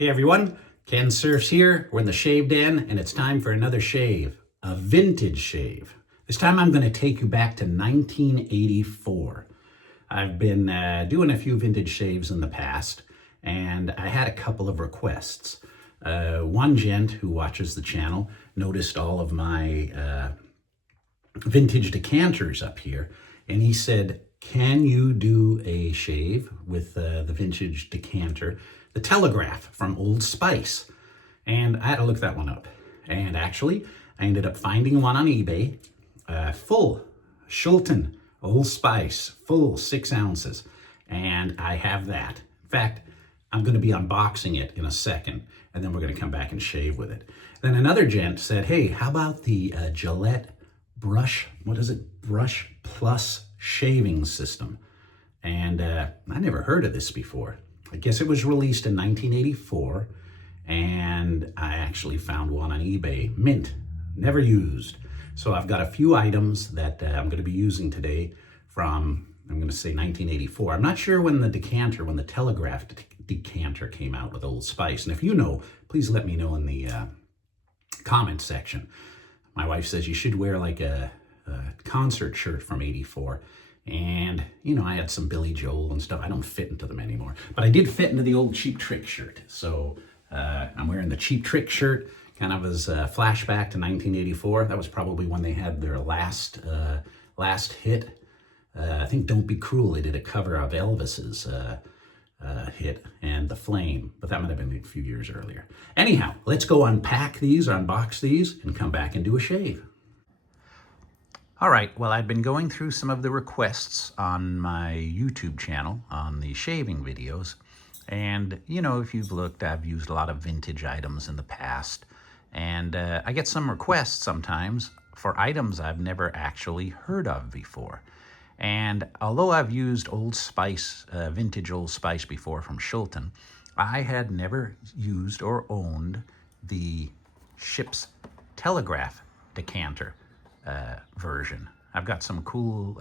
Hey everyone, Kensurfs here. We're in the shave den and it's time for another shave, a vintage shave. This time I'm going to take you back to 1984. I've been doing a few vintage shaves in the past and I had a couple of requests. One gent who watches the channel noticed all of my vintage decanters up here and he said, can you do a shave with the vintage decanter, the Telegraph from Old Spice? And I had to look that one up. And actually, I ended up finding one on eBay, full Shulton Old Spice, full 6 ounces. And I have that. In fact, I'm going to be unboxing it in a second, and then we're going to come back and shave with it. Then another gent said, hey, how about the Gillette Brush Plus shaving system? And I never heard of this before. I guess it was released in 1984, and I actually found one on eBay, mint, never used. So I've got a few items that I'm going to be using today from, I'm going to say 1984. I'm not sure when the Telegraph decanter came out with Old Spice. And if you know, please let me know in the comment section. My wife says you should wear like a concert shirt from '84. And, you know, I had some Billy Joel and stuff. I don't fit into them anymore. But I did fit into the old Cheap Trick shirt. So I'm wearing the Cheap Trick shirt, kind of as a flashback to 1984. That was probably when they had their last hit. I think Don't Be Cruel, they did a cover of Elvis's hit, and The Flame. But that might have been a few years earlier. Anyhow, let's go unpack these, unbox these, and come back and do a shave. All right, well, I've been going through some of the requests on my YouTube channel on the shaving videos. And, you know, if you've looked, I've used a lot of vintage items in the past. And I get some requests sometimes for items I've never actually heard of before. And although I've used Old Spice, vintage Old Spice before from Shulton, I had never used or owned the Ship's Telegraph Decanter version. I've got some cool,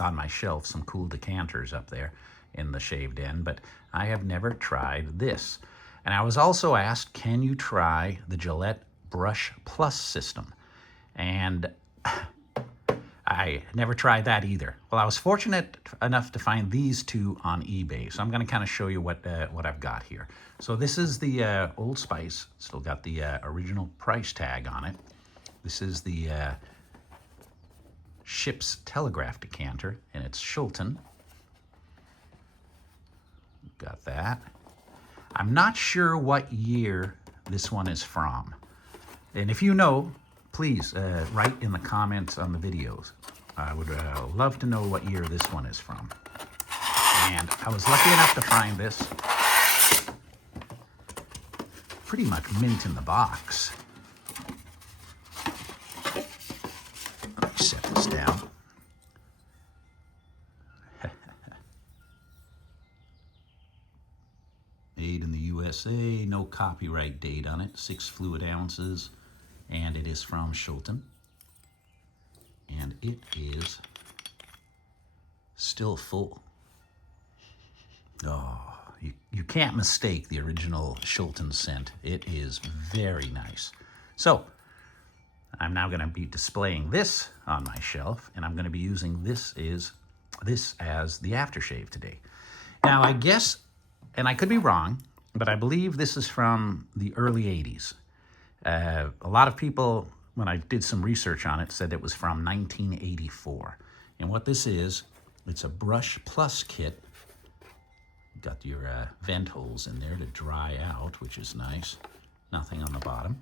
on my shelf, some cool decanters up there in the shave den, but I have never tried this. And I was also asked, can you try the Gillette Brush Plus system? And I never tried that either. Well, I was fortunate enough to find these two on eBay, so I'm going to kind of show you what I've got here. So this is the Old Spice, still got the original price tag on it. This is the Ship's Telegraph Decanter, and it's Shulton. Got that. I'm not sure what year this one is from. And if you know, please write in the comments on the videos. I would love to know what year this one is from. And I was lucky enough to find this pretty much mint in the box. Let me set this down. Made in the USA, no copyright date on it, 6 fluid ounces, and it is from Shulton. And it is still full. Oh, you can't mistake the original Shulton scent. It is very nice. So, I'm now going to be displaying this on my shelf, and I'm going to be using this as the aftershave today. Now, I guess, and I could be wrong, but I believe this is from the early 80s. A lot of people, when I did some research on it, said it was from 1984. And what this is, it's a Brush Plus kit. Got your vent holes in there to dry out, which is nice. Nothing on the bottom.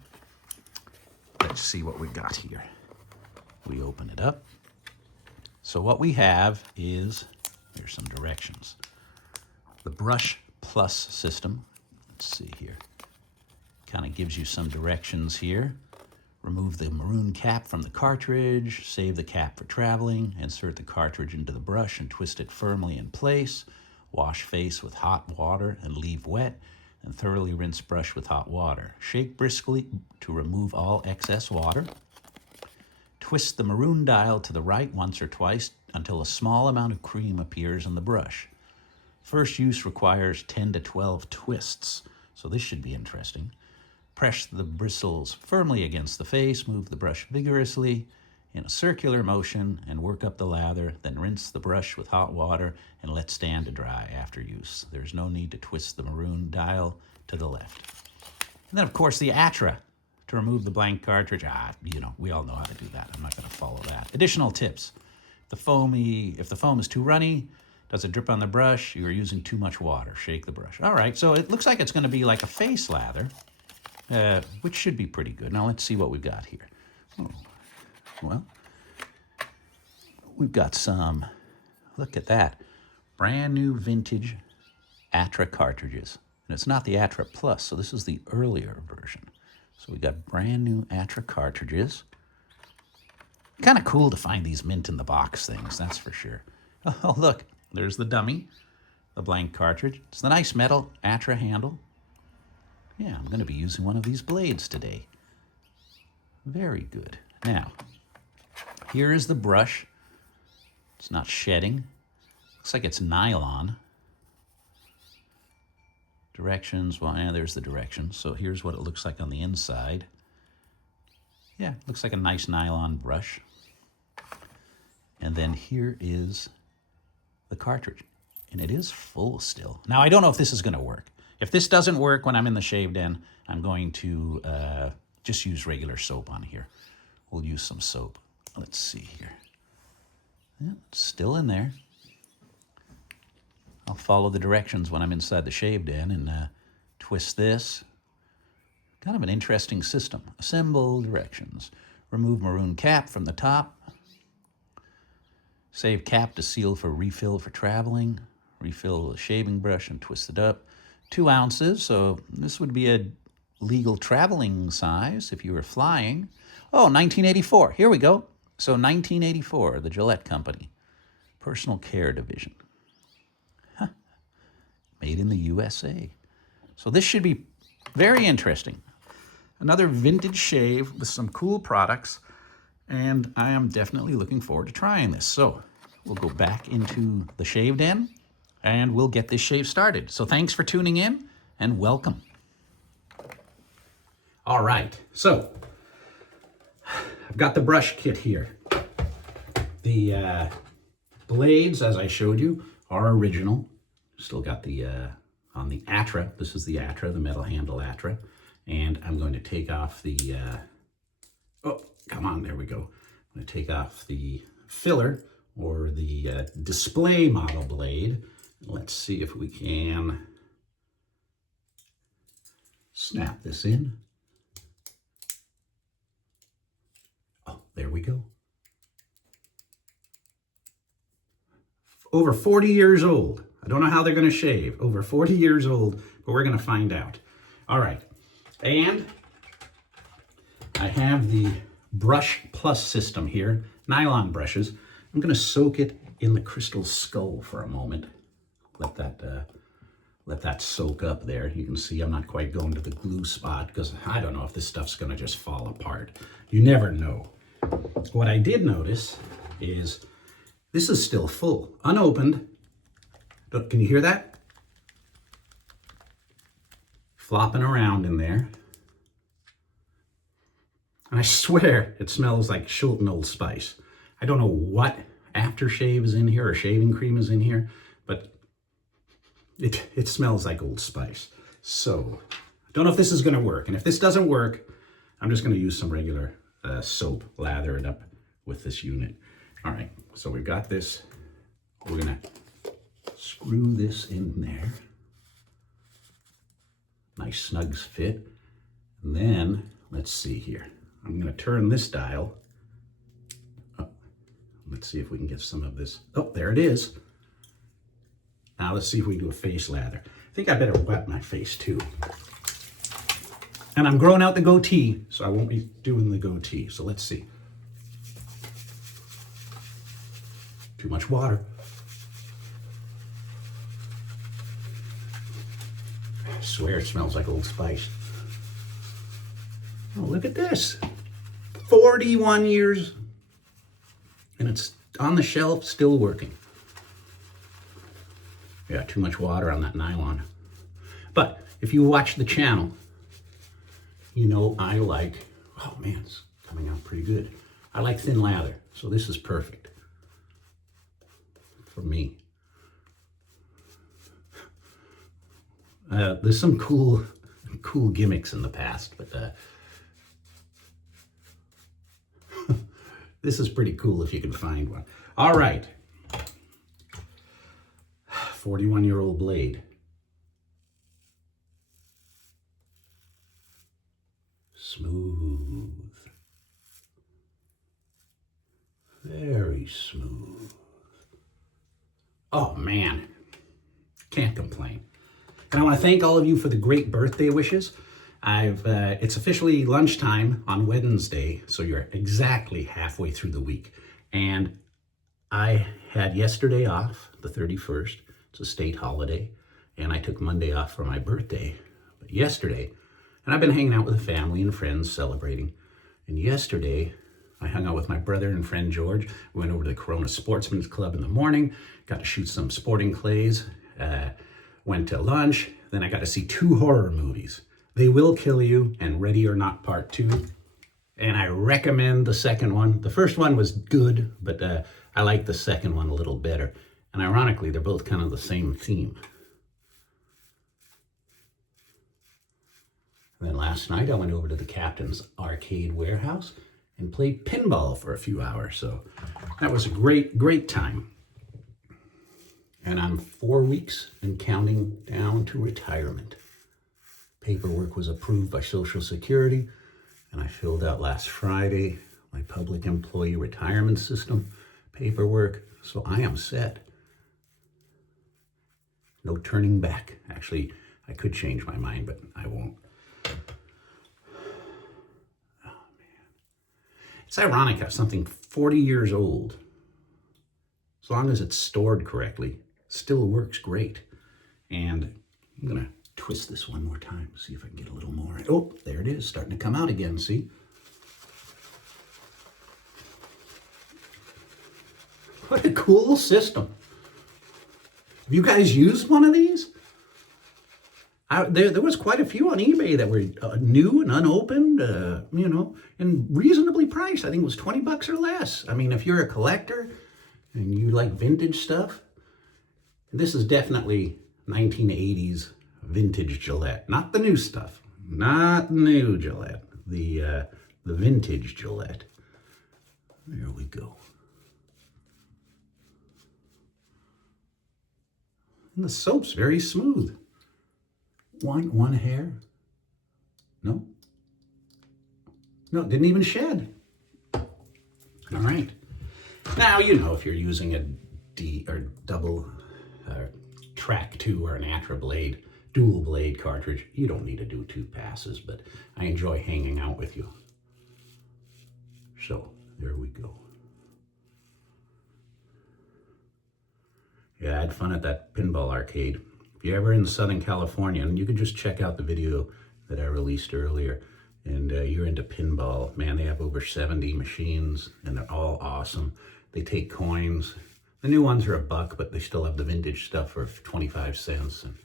Let's see what we got here. We open it up. So what we have is, here's some directions. The Brush Plus system. Let's see here. Kind of gives you some directions here. Remove the maroon cap from the cartridge, save the cap for traveling, insert the cartridge into the brush and twist it firmly in place. Wash face with hot water and leave wet, and thoroughly rinse brush with hot water. Shake briskly to remove all excess water. Twist the maroon dial to the right once or twice until a small amount of cream appears on the brush. First use requires 10 to 12 twists. So this should be interesting. Press the bristles firmly against the face, move the brush vigorously in a circular motion and work up the lather, then rinse the brush with hot water and let stand to dry after use. There's no need to twist the maroon dial to the left. And then, of course, the ATRA to remove the blank cartridge. We all know how to do that. I'm not going to follow that. Additional tips. If the foam is too runny, does it drip on the brush? You are using too much water. Shake the brush. All right, so it looks like it's going to be like a face lather, which should be pretty good. Now, let's see what we've got here. Oh, well, we've got some, look at that, brand new vintage ATRA cartridges. And it's not the ATRA Plus, so this is the earlier version. So we got brand new ATRA cartridges. Kind of cool to find these mint in the box things, that's for sure. Oh, look, there's the dummy, the blank cartridge. It's the nice metal ATRA handle. Yeah, I'm going to be using one of these blades today. Very good. Now, here is the brush. It's not shedding. Looks like it's nylon. Directions, well, there's the directions. So here's what it looks like on the inside. Yeah, looks like a nice nylon brush. And then here is the cartridge. And it is full still. Now, I don't know if this is going to work. If this doesn't work when I'm in the shave den, I'm going to just use regular soap on here. We'll use some soap. Let's see here. Yeah, it's still in there. I'll follow the directions when I'm inside the shave den and twist this. Kind of an interesting system. Assemble directions. Remove maroon cap from the top. Save cap to seal for refill for traveling. Refill the shaving brush and twist it up. 2 ounces, so this would be a legal traveling size if you were flying. Oh, 1984, here we go. So 1984, the Gillette Company, Personal Care Division. Huh. Made in the USA. So this should be very interesting. Another vintage shave with some cool products, and I am definitely looking forward to trying this. So we'll go back into the shave den, and we'll get this shave started. So thanks for tuning in, and welcome. All right, so I've got the brush kit here. The blades, as I showed you, are original. Still got the, on the ATRA, this is the ATRA, the metal handle ATRA. And I'm going to take off the, oh, come on, there we go. I'm going to take off the filler, or the display model blade. Let's see if we can snap this in. Oh, there we go. Over 40 years old. I don't know how they're going to shave. Over 40 years old, but we're going to find out. All right. And I have the Brush Plus system here, nylon brushes. I'm going to soak it in the crystal skull for a moment. Let that soak up there. You can see I'm not quite going to the glue spot because I don't know if this stuff's going to just fall apart. You never know. What I did notice is this is still full, unopened. Can you hear that? Flopping around in there. And I swear it smells like Schulten Old Spice. I don't know what aftershave is in here or shaving cream is in here, but it smells like Old Spice. So I don't know if this is going to work. And if this doesn't work, I'm just going to use some regular soap, lather it up with this unit. All right, so we've got this. We're going to screw this in there. Nice snug fit. And then, let's see here. I'm going to turn this dial. Oh, let's see if we can get some of this. Oh, there it is. Now let's see if we can do a face lather. I think I better wet my face too. And I'm growing out the goatee, so I won't be doing the goatee. So let's see. Too much water. I swear it smells like Old Spice. Oh, look at this. 41 years. And it's on the shelf, still working. Yeah, too much water on that nylon. But if you watch the channel, you know I like, oh man, it's coming out pretty good. I like thin lather, so this is perfect for me. There's some cool gimmicks in the past, but this is pretty cool if you can find one. All right. 41-year-old blade. Smooth. Very smooth. Oh man, can't complain. And I want to thank all of you for the great birthday wishes. It's officially lunchtime on Wednesday, so you're exactly halfway through the week. And I had yesterday off, the 31st. It's a state holiday, and I took Monday off for my birthday. But yesterday, and I've been hanging out with the family and friends celebrating. And yesterday, I hung out with my brother and friend George. We went over to the Corona Sportsman's Club in the morning, got to shoot some sporting clays, went to lunch, then I got to see 2 horror movies. They Will Kill You and Ready or Not Part 2. And I recommend the second one. The first one was good, but I like the second one a little better. And ironically, they're both kind of the same theme. And then last night, I went over to the Captain's Arcade Warehouse and played pinball for a few hours. So that was a great time. And I'm 4 weeks and counting down to retirement. Paperwork was approved by Social Security, and I filled out last Friday my public employee retirement system paperwork. So I am set. No turning back. Actually, I could change my mind, but I won't. Oh, man. It's ironic how something 40 years old, as long as it's stored correctly, still works great. And I'm going to twist this one more time, see if I can get a little more. Oh, there it is, starting to come out again, see? What a cool system. Have you guys used one of these? There was quite a few on eBay that were new and unopened, you know, and reasonably priced. I think it was 20 bucks or less. I mean, if you're a collector and you like vintage stuff, this is definitely 1980s vintage Gillette. Not the new stuff. Not new Gillette. The vintage Gillette. There we go. And the soap's very smooth. One hair. No. No, didn't even shed. All right. Now, you know, if you're using a double track 2 or an ATRA blade, dual blade cartridge, you don't need to do 2 passes, but I enjoy hanging out with you. So, there we go. Yeah, I had fun at that pinball arcade. If you're ever in Southern California, and you can just check out the video that I released earlier, and you're into pinball, man, they have over 70 machines, and they're all awesome. They take coins. The new ones are $1, but they still have the vintage stuff for 25 cents. And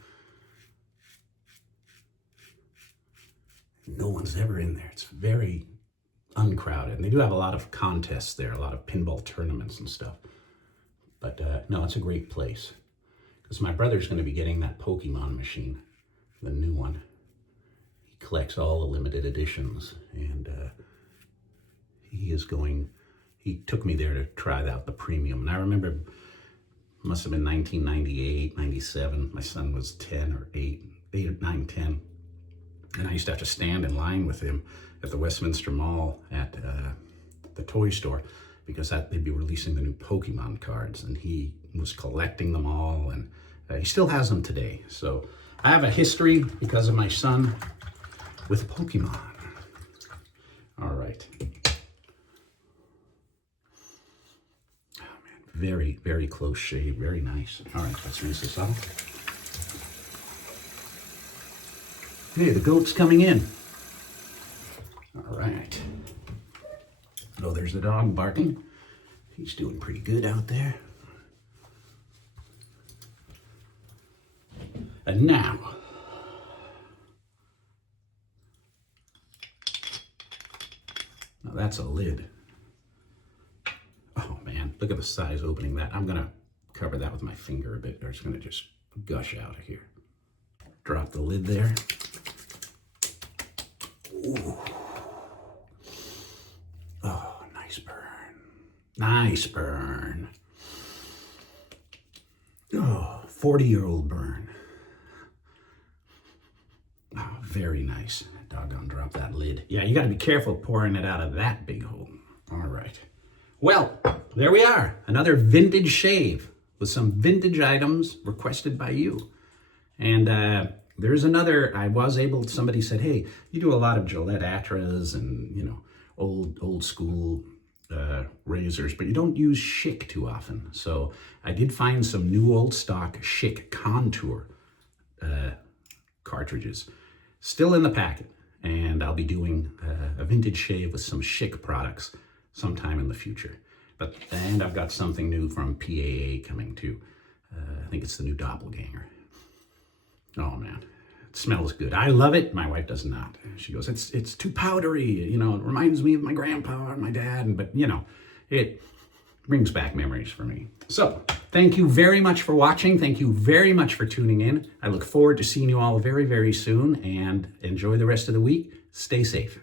no one's ever in there. It's very uncrowded. And they do have a lot of contests there, a lot of pinball tournaments and stuff. But no, it's a great place. Because my brother's going to be getting that Pokemon machine, the new one. He collects all the limited editions. And he took me there to try out the premium. And I remember, it must have been 1998, 97. My son was 10 or 8, 9, 10. And I used to have to stand in line with him at the Westminster Mall at the toy store, because they'd be releasing the new Pokemon cards, and he was collecting them all, and he still has them today. So I have a history, because of my son, with Pokemon. All right. Oh man, very, very close shave, very nice. All right, let's rinse this off. Hey, the goat's coming in. All right. Oh, there's the dog barking. He's doing pretty good out there. And now, that's a lid. Oh man, look at the size opening that. I'm gonna cover that with my finger a bit, or it's gonna just gush out of here. Drop the lid there. Ooh. Oh, nice burn. Nice burn. Oh, 40-year-old burn. Oh, very nice. Doggone, drop that lid. Yeah, you gotta be careful pouring it out of that big hole. All right. Well, there we are. Another vintage shave with some vintage items requested by you. And there's another, somebody said, hey, you do a lot of Gillette ATRAs and, you know, old school razors, but you don't use Schick too often. So I did find some new old stock Schick Contour cartridges still in the packet. And I'll be doing a vintage shave with some Schick products sometime in the future. And I've got something new from PAA coming too. I think it's the new Doppelganger. Oh man, it smells good. I love it. My wife does not. She goes, it's too powdery. You know, it reminds me of my grandpa and my dad. But you know, it brings back memories for me. So thank you very much for watching. Thank you very much for tuning in. I look forward to seeing you all very, very soon, and enjoy the rest of the week. Stay safe.